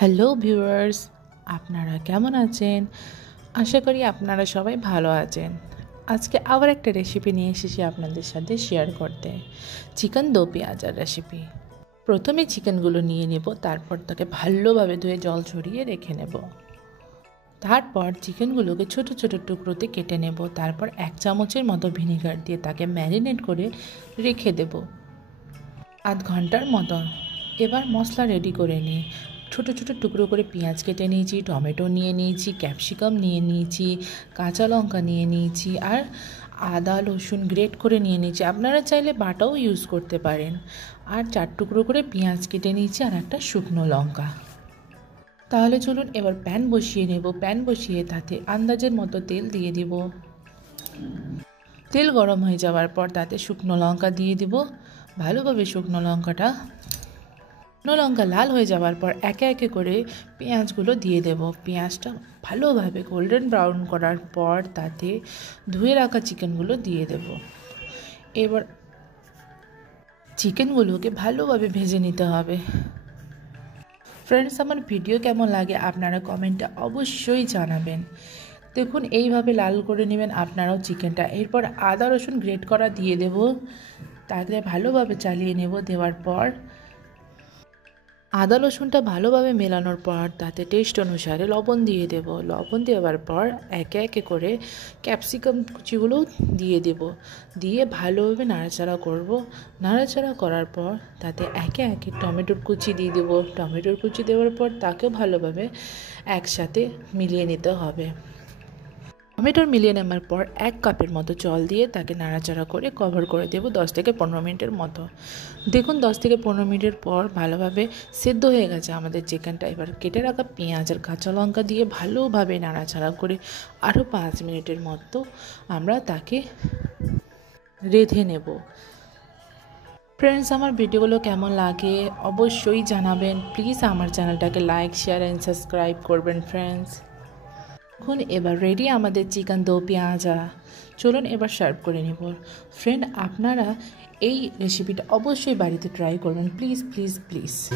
Hello viewers, আপনারা কেমন আছেন? আশা করি আপনারা সবাই ভালো আছেন। আজকে আবার একটা রেসিপি নিয়ে এসেছি আপনাদের সাথে শেয়ার করতে, চিকেন দো পেঁয়াজার রেসিপি। প্রথমে চিকেনগুলো নিয়ে নেব, তারপর তাকে ভালোভাবে ধুয়ে জল ঝরিয়ে রেখে নেব। তারপর চিকেনগুলোকে ছোট ছোট টুকরোতে কেটে নেব। তারপর 1 চামচের মতো ভিনেগার দিয়ে তাকে ম্যারিনেট করে রেখে দেব আধ ঘন্টার মতো। এবার মশলা রেডি করে নিই। ছোট ছোট টুকরো করে পেঁয়াজ কেটে নিয়েছি, টমেটো নিয়ে নিয়েছি, ক্যাপসিকাম নিয়ে নিয়েছি, কাঁচা লঙ্কা নিয়ে নিয়েছি, আর আদা রসুন গ্রেট করে নিয়ে নিয়েছি। আপনারা চাইলে বাটাও ইউজ করতে পারেন। আর 4 টুকরো করে পেঁয়াজ কেটে নিয়েছি, আর একটা শুকনো লঙ্কা। তাহলে চলুন এবার প্যান বসিয়ে নেব। প্যান বসিয়ে তাতে আন্দাজের মতো তেল দিয়ে দিব। তেল গরম হয়ে যাওয়ার পর তাতে শুকনো লঙ্কা দিয়ে দিব। ভালোভাবে শুকনো লঙ্কা লাল হয়ে যাওয়ার পর একে একে করে পেঁয়াজগুলো দিয়ে দেব। পেঁয়াজটা ভালোভাবে গোল্ডেন ব্রাউন করার পর তাতে ধুয়ে রাখা চিকেনগুলো দিয়ে দেব। এবার চিকেনগুলোকে ভালোভাবে ভেজে নিতে হবে। ফ্রেন্ডস, আমার ভিডিও কেমন লাগে আপনারা কমেন্টে অবশ্যই জানাবেন। দেখুন, এইভাবে লাল করে নেবেন আপনারাও চিকেনটা। এরপর আদা রসুন গ্রেট করা দিয়ে দেব। তাতে ভালোভাবে চালিয়ে নেব। দেওয়ার পর আদা রসুনটা ভালোভাবে মেলানোর পর তাতে টেস্ট অনুসারে লবণ দিয়ে দেব। লবণ দেওয়ার পর একে একে করে ক্যাপসিকাম কুচিগুলো দিয়ে দেব। দিয়ে ভালোভাবে নাড়াচাড়া করব। নাড়াচাড়া করার পর তাতে একে একে টমেটোর কুচি দিয়ে দেব। টমেটোর কুচি দেওয়ার পর তাকেও ভালোভাবে একসাথে মিলিয়ে নিতে হবে। টমেটোর মিলিয়ে নেওয়ার পর 1 কাপের মতো জল দিয়ে তাকে নাড়াচাড়া করে কভার করে দেব 10 থেকে 15 মিনিটের মতো। দেখুন, 10 থেকে 15 মিনিটের পর ভালোভাবে সেদ্ধ হয়ে গেছে আমাদের চিকেনটা। এবার কেটে রাখা পেঁয়াজ আর কাঁচা লঙ্কা দিয়ে ভালোভাবে নাড়াচাড়া করে আরও 5 মিনিটের মতো আমরা তাকে রেঁধে নেব। ফ্রেন্ডস, আমার ভিডিওগুলো কেমন লাগে অবশ্যই জানাবেন। প্লিজ আমার চ্যানেলটাকে লাইক, শেয়ার অ্যান্ড সাবস্ক্রাইব করবেন ফ্রেন্ডস। এখন এবার রেডি আমাদের চিকেন দো পেঁয়াজা। চলুন এবার সার্ভ করে নেব। ফ্রেন্ড, আপনারা এই রেসিপিটা অবশ্যই বাড়িতে ট্রাই করবেন, প্লিজ প্লিজ প্লিজ।